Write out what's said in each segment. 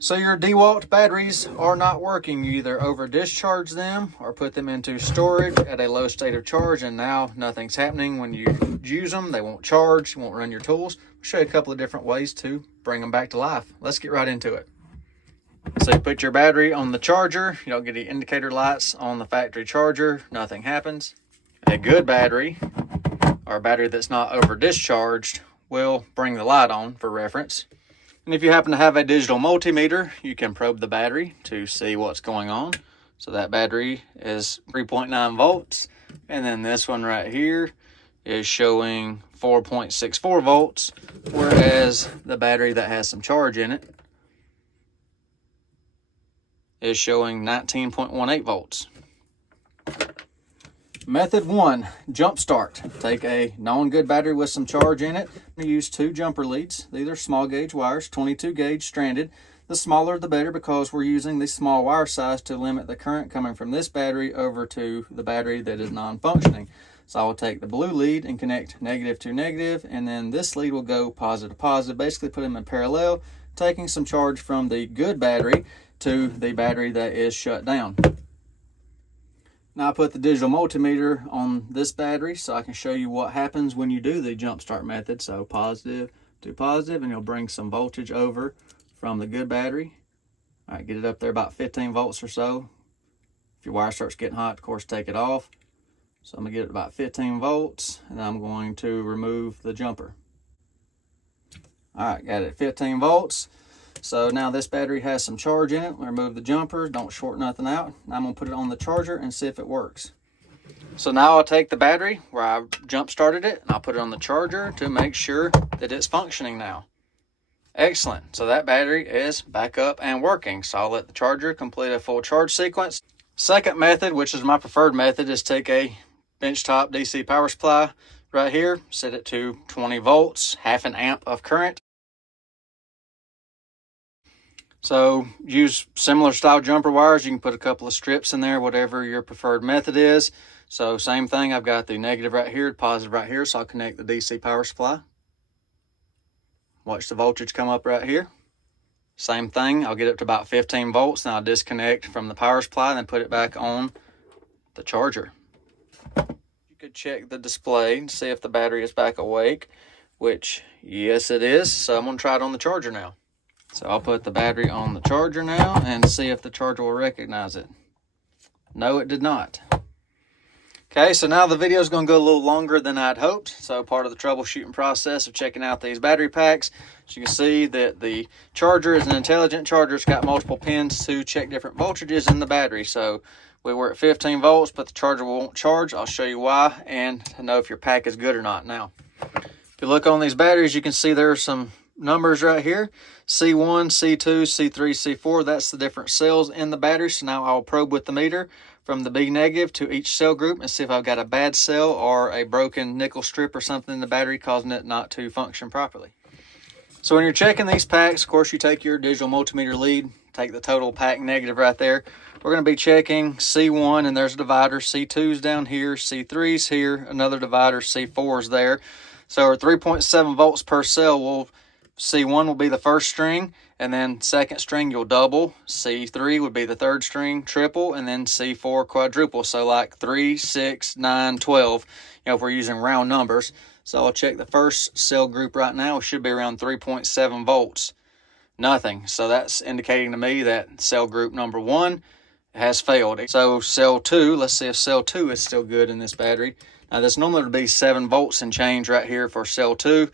So your Dewalt batteries are not working. You either over discharge them or put them into storage at a low state of charge, and now nothing's happening. When you use them, they won't charge, won't run your tools. I'll show you a couple of different ways to bring them back to life. Let's get right into it. So you put your battery on the charger, you don't get any indicator lights on the factory charger, nothing happens. A good battery, or a battery that's not over discharged, will bring the light on for reference. And if you happen to have a digital multimeter, you can probe the battery to see what's going on. So that battery is 3.9 volts. And then this one right here is showing 4.64 volts, whereas the battery that has some charge in it is showing 19.18 volts. Method 1, jump start. Take a known good battery with some charge in it. I'm going to use 2 jumper leads. These are small gauge wires, 22 gauge stranded. The smaller the better, because we're using the small wire size to limit the current coming from this battery over to the battery that is non-functioning. So I will take the blue lead and connect negative to negative, and then this lead will go positive to positive, basically put them in parallel, taking some charge from the good battery to the battery that is shut down. Now I put the digital multimeter on this battery so I can show you what happens when you do the jump start method. So positive to positive, and you'll bring some voltage over from the good battery. All right, get it up there about 15 volts or so. If your wire starts getting hot, of course, take it off. So I'm gonna get it about 15 volts, and I'm going to remove the jumper. All right, got it at 15 volts. So now this battery has some charge in it. Remove the jumper, don't short nothing out. Now I'm gonna put it on the charger and see if it works. So now I'll take the battery where I jump started it, and I'll put it on the charger to make sure that it's functioning now. Excellent, so that battery is back up and working. So I'll let the charger complete a full charge sequence. Second method, which is my preferred method, is take a benchtop DC power supply right here, set it to 20 volts, half an amp of current. So use similar style jumper wires. You can put a couple of strips in there, whatever your preferred method is. So same thing, I've got the negative right here, positive right here, so I'll connect the DC power supply. Watch the voltage come up right here. Same thing, I'll get up to about 15 volts, and I'll disconnect from the power supply and then put it back on the charger. You could check the display and see if the battery is back awake, which yes it is. So I'm gonna try it on the charger now. So I'll put the battery on the charger now and see if the charger will recognize it. No, it did not. Okay, so now the video is going to go a little longer than I'd hoped. So part of the troubleshooting process of checking out these battery packs, as you can see that the charger is an intelligent charger. It's got multiple pins to check different voltages in the battery. So we were at 15 volts, but the charger won't charge. I'll show you why and to know if your pack is good or not. Now, if you look on these batteries, you can see there are some numbers right here. C1, C2, C3, C4, that's the different cells in the battery. So now I'll probe with the meter from the B negative to each cell group and see if I've got a bad cell or a broken nickel strip or something in the battery causing it not to function properly. So when you're checking these packs, of course, you take your digital multimeter lead, take the total pack negative right there. We're going to be checking C1, and there's a divider. C2's down here, C3's here, another divider, C4's there. So our 3.7 volts per cell C1 will be the first string, and then second string you'll double. C3 would be the third string, triple, and then C4 quadruple. So like 3, 6, 9, 12, if we're using round numbers. So I'll check the first cell group right now. It should be around 3.7 volts. Nothing. So that's indicating to me that cell group number 1 has failed. So cell 2, let's see if cell 2 is still good in this battery. Now this normally would be 7 volts and change right here for cell 2.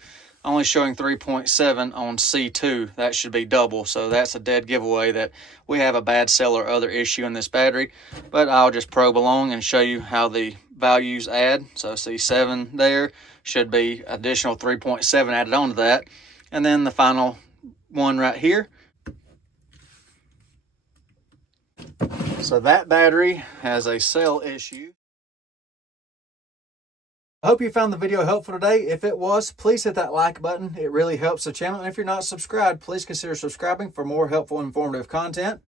Only showing 3.7 on C2. That should be double, so that's a dead giveaway that we have a bad cell or other issue in this battery. But I'll just probe along and show you how the values add. So C7 there should be additional 3.7 added on to that. And then the final one right here. So that battery has a cell issue. I hope you found the video helpful today. If it was, please hit that like button. It really helps the channel. And if you're not subscribed, please consider subscribing for more helpful, informative content.